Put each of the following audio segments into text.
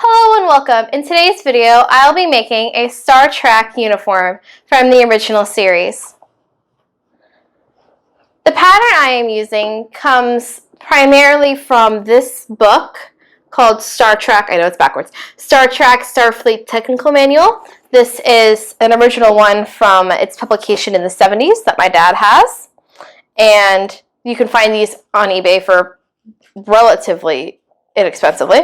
Hello and welcome. In today's video, I'll be making a Star Trek uniform from the original series. The pattern I am using comes primarily from this book called Star Trek, I know it's backwards, Star Trek Starfleet Technical Manual. This is an original one from its publication in the 70s that my dad has. And you can find these on eBay for relatively inexpensively.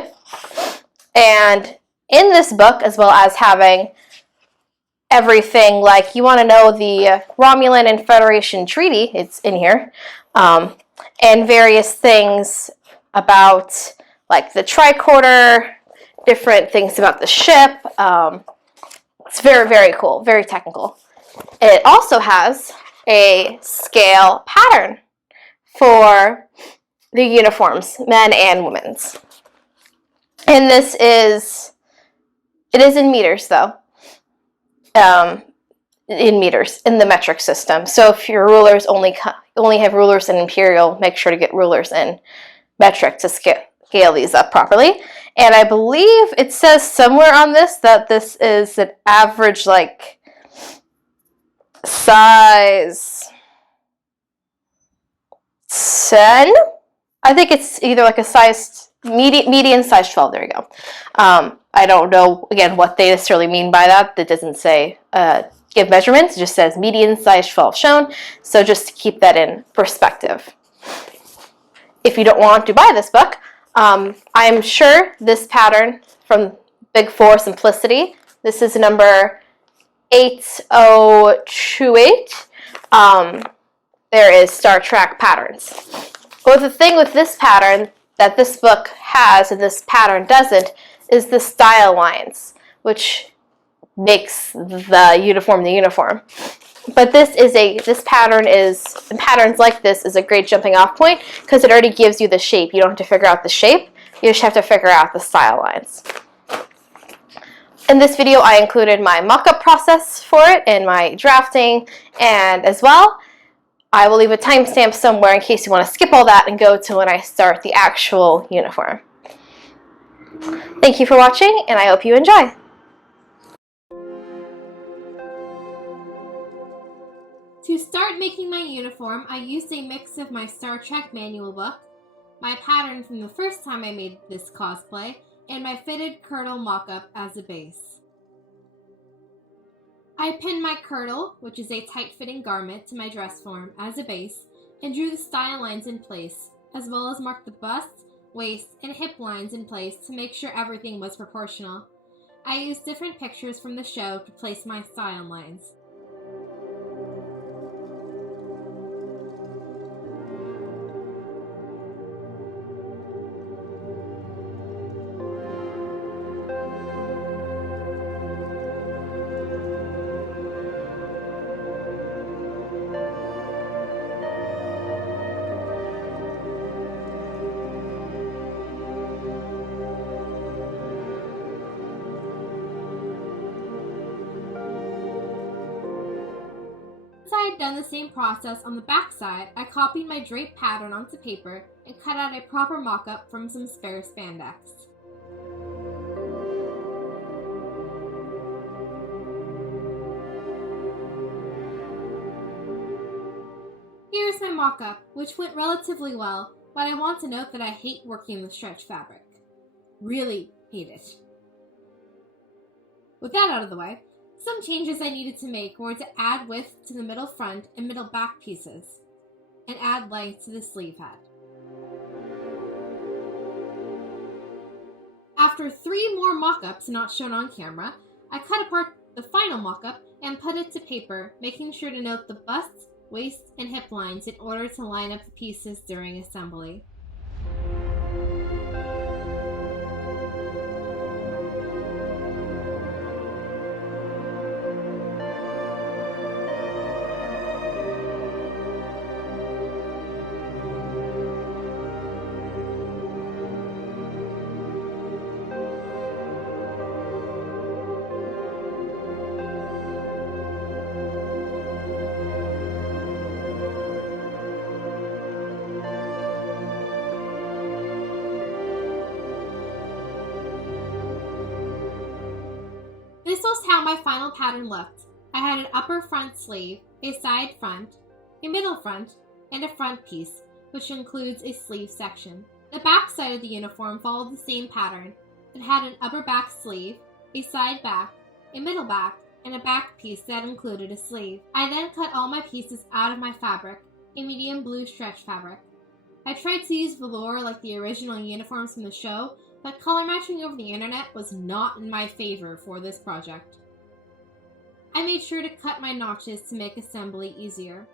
And in this book, as well as having everything, like you want to know the Romulan and Federation Treaty, it's in here, and various things about like the Tricorder, different things about the ship. It's very, very cool, very technical. It also has a scale pattern for the uniforms, men and women's. And it is in meters though, in meters, in the metric system. So if your rulers only have rulers in imperial, make sure to get rulers in metric to scale these up properly. And I believe it says somewhere on this that this is an average like size 10. I think it's either like a size median size 12. There you go. I don't know again what they necessarily mean by that. That doesn't say give measurements. It just says median size 12 shown. So just to keep that in perspective. If you don't want to buy this book, I'm sure this pattern from Big Four Simplicity. This is number 8028. There is Star Trek patterns. But the thing with this pattern that this book has and this pattern doesn't is the style lines, which makes the uniform the uniform. But patterns like this is a great jumping off point because it already gives you the shape. You don't have to figure out the shape, you just have to figure out the style lines. In this video, I included my mock-up process for it and my drafting, and as well, I will leave a timestamp somewhere in case you want to skip all that and go to when I start the actual uniform. Thank you for watching, and I hope you enjoy. To start making my uniform, I used a mix of my Star Trek manual book, my pattern from the first time I made this cosplay, and my fitted kirtle mock-up as a base. I pinned my kirtle, which is a tight-fitting garment, to my dress form as a base, and drew the style lines in place, as well as marked the bust, waist, and hip lines in place to make sure everything was proportional. I used different pictures from the show to place my style lines. I had done the same process on the back side, I copied my drape pattern onto paper and cut out a proper mock-up from some spare spandex. Here's my mock-up, which went relatively well, but I want to note that I hate working with stretch fabric. Really hate it. With that out of the way, some changes I needed to make were to add width to the middle front and middle back pieces, and add length to the sleeve head. After 3 more mock-ups not shown on camera, I cut apart the final mock-up and put it to paper, making sure to note the bust, waist, and hip lines in order to line up the pieces during assembly. was how my final pattern looked. I had an upper front sleeve, a side front, a middle front, and a front piece, which includes a sleeve section. The back side of the uniform followed the same pattern. It had an upper back sleeve, a side back, a middle back, and a back piece that included a sleeve. I then cut all my pieces out of my fabric, a medium blue stretch fabric. I tried to use velour like the original uniforms from the show, but color matching over the internet was not in my favor for this project. I made sure to cut my notches to make assembly easier.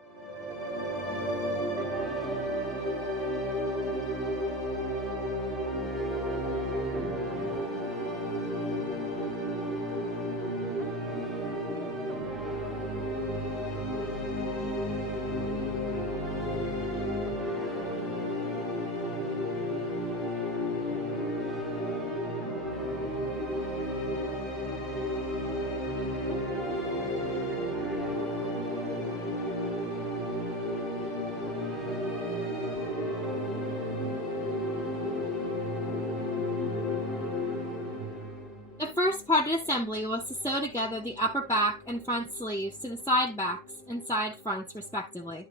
The first part of assembly was to sew together the upper back and front sleeves to the side backs and side fronts respectively.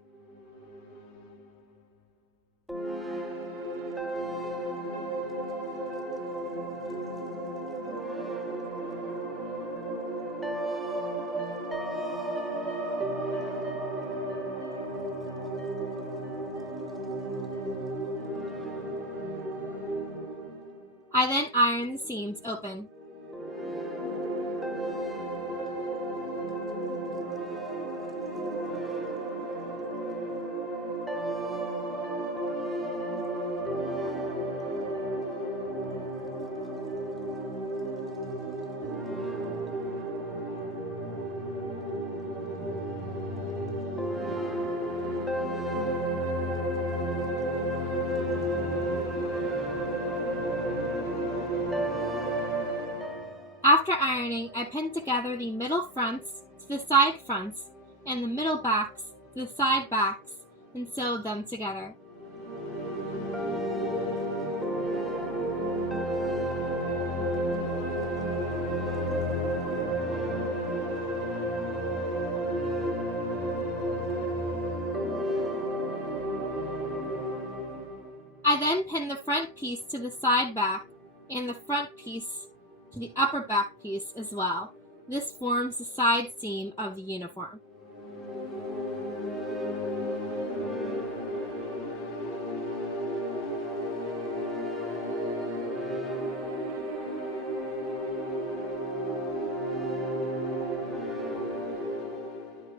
I then ironed the seams open. After ironing, I pinned together the middle fronts to the side fronts and the middle backs to the side backs and sewed them together. I then pinned the front piece to the side back and the front piece to the upper back piece as well. This forms the side seam of the uniform.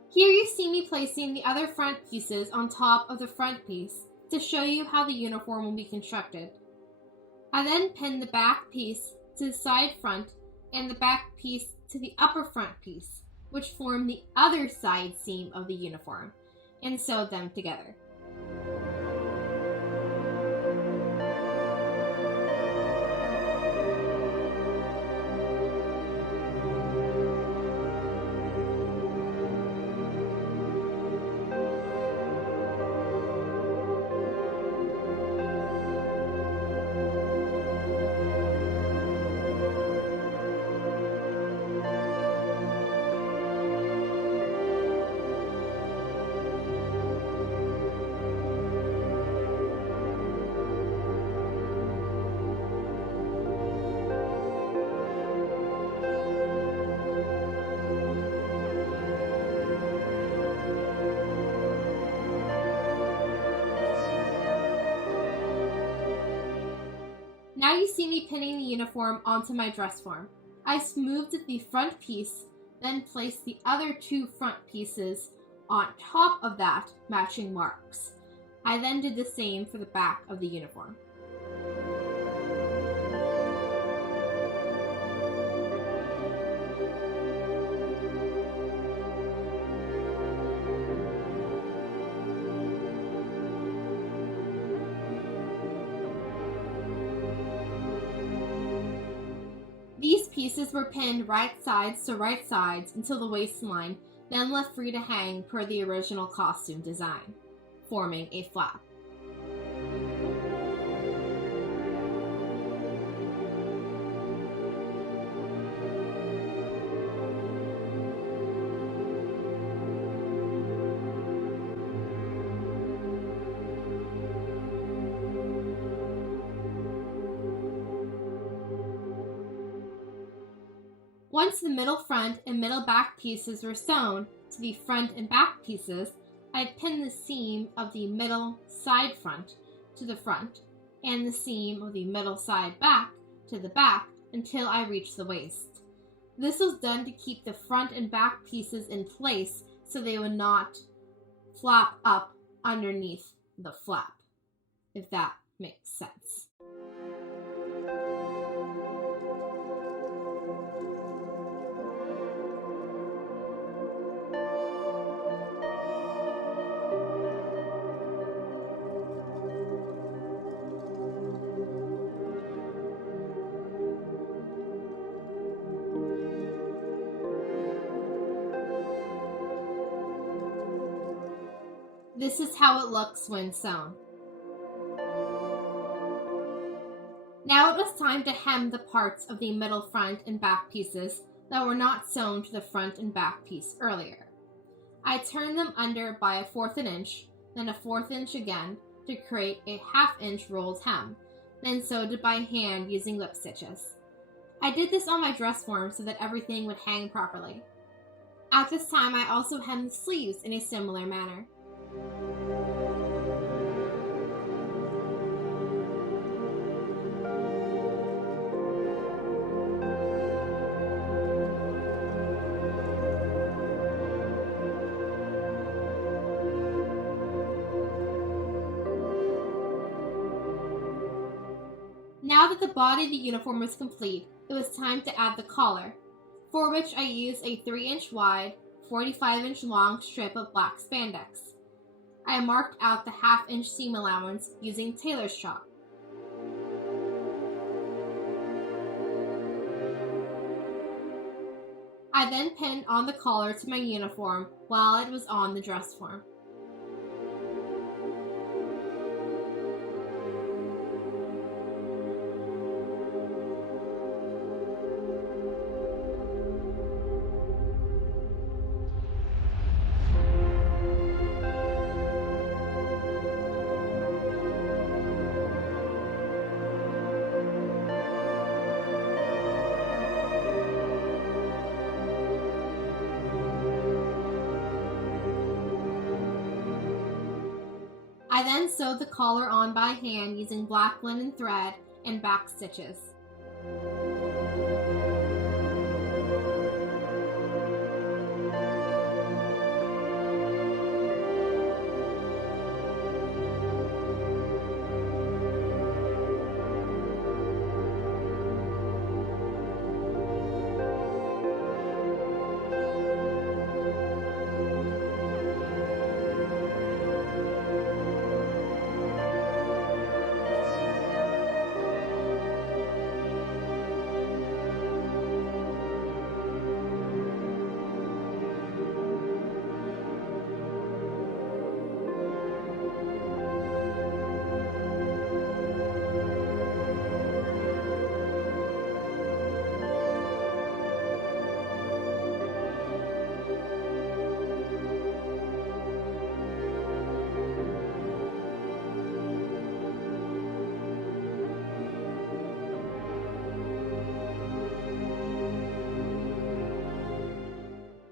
Here you see me placing the other front pieces on top of the front piece to show you how the uniform will be constructed. I then pinned the back piece to the side front and the back piece to the upper front piece, which form the other side seam of the uniform, and sewed them together. Now you see me pinning the uniform onto my dress form. I smoothed the front piece, then placed the other two front pieces on top of that, matching marks. I then did the same for the back of the uniform. These pieces were pinned right sides to right sides until the waistline, then left free to hang per the original costume design, forming a flap. Once the middle front and middle back pieces were sewn to the front and back pieces, I pinned the seam of the middle side front to the front and the seam of the middle side back to the back until I reached the waist. This was done to keep the front and back pieces in place so they would not flap up underneath the flap, if that makes sense. This is how it looks when sewn. Now it was time to hem the parts of the middle front and back pieces that were not sewn to the front and back piece earlier. I turned them under by a 1/4 inch, then a 1/4 inch again to create a 1/2 inch rolled hem, then sewed it by hand using lip stitches. I did this on my dress form so that everything would hang properly. At this time, I also hemmed the sleeves in a similar manner. Now that the body of the uniform was complete, it was time to add the collar, for which I used a 3-inch wide, 45-inch long strip of black spandex. I marked out the 1/2 inch seam allowance using Tailor's chalk. I then pinned on the collar to my uniform while it was on the dress form. I then sewed the collar on by hand using black linen thread and back stitches.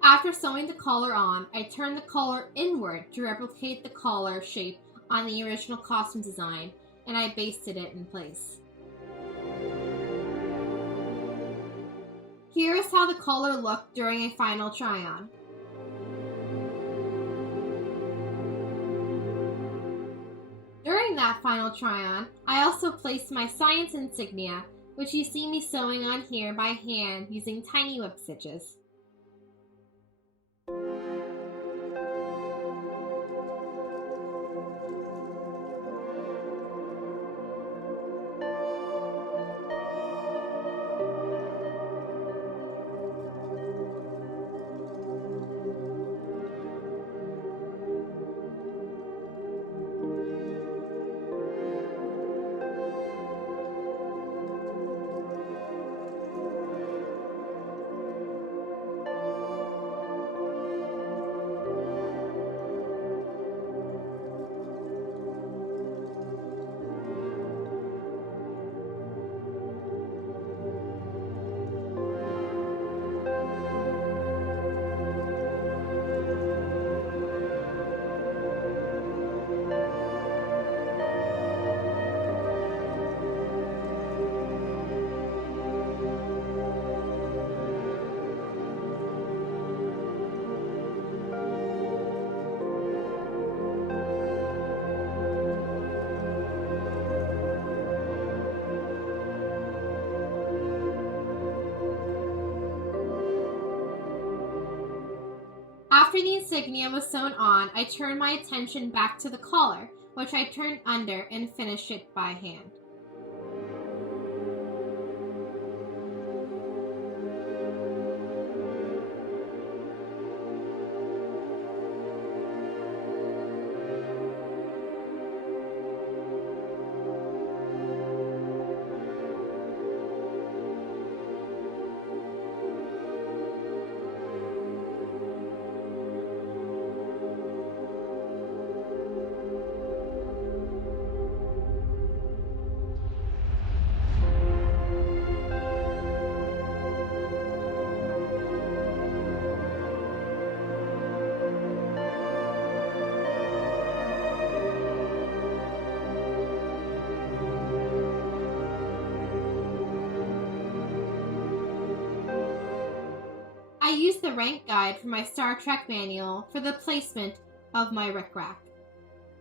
After sewing the collar on, I turned the collar inward to replicate the collar shape on the original costume design, and I basted it in place. Here is how the collar looked during a final try-on. During that final try-on, I also placed my science insignia, which you see me sewing on here by hand using tiny whip stitches. After the insignia was sewn on, I turned my attention back to the collar, which I turned under and finished it by hand. I used the rank guide from my Star Trek manual for the placement of my rickrack.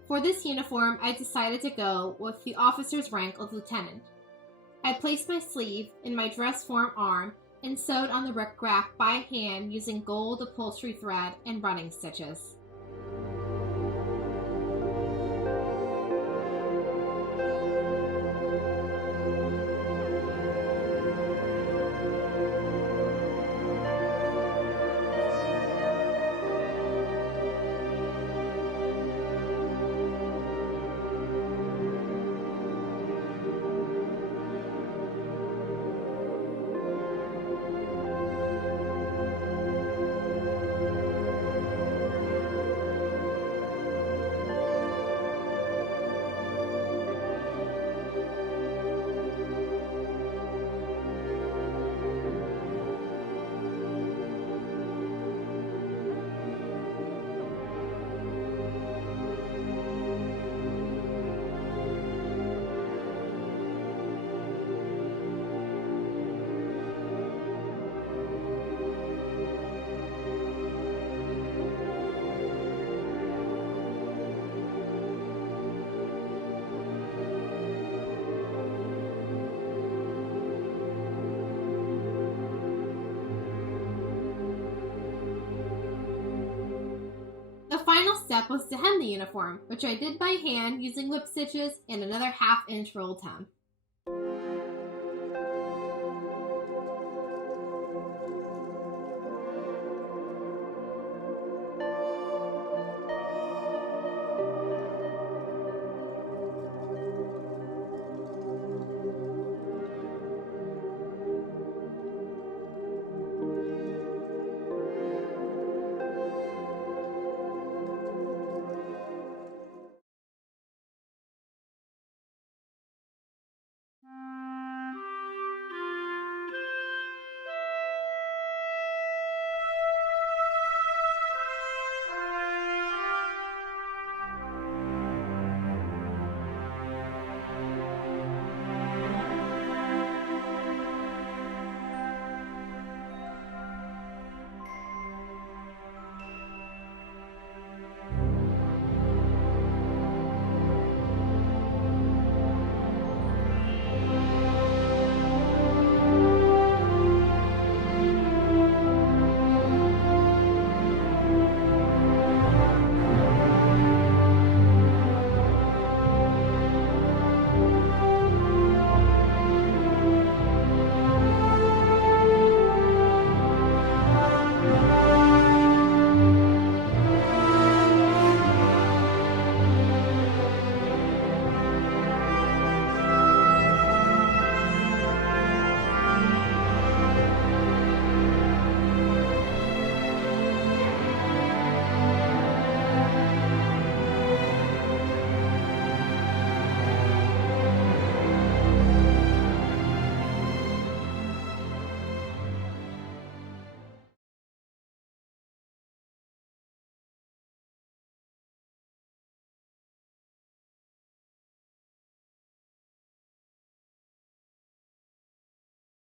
For this uniform, I decided to go with the officer's rank of lieutenant. I placed my sleeve in my dress form arm and sewed on the rickrack by hand using gold upholstery thread and running stitches. The final step was to hem the uniform, which I did by hand using whip stitches and another 1/2 inch rolled hem.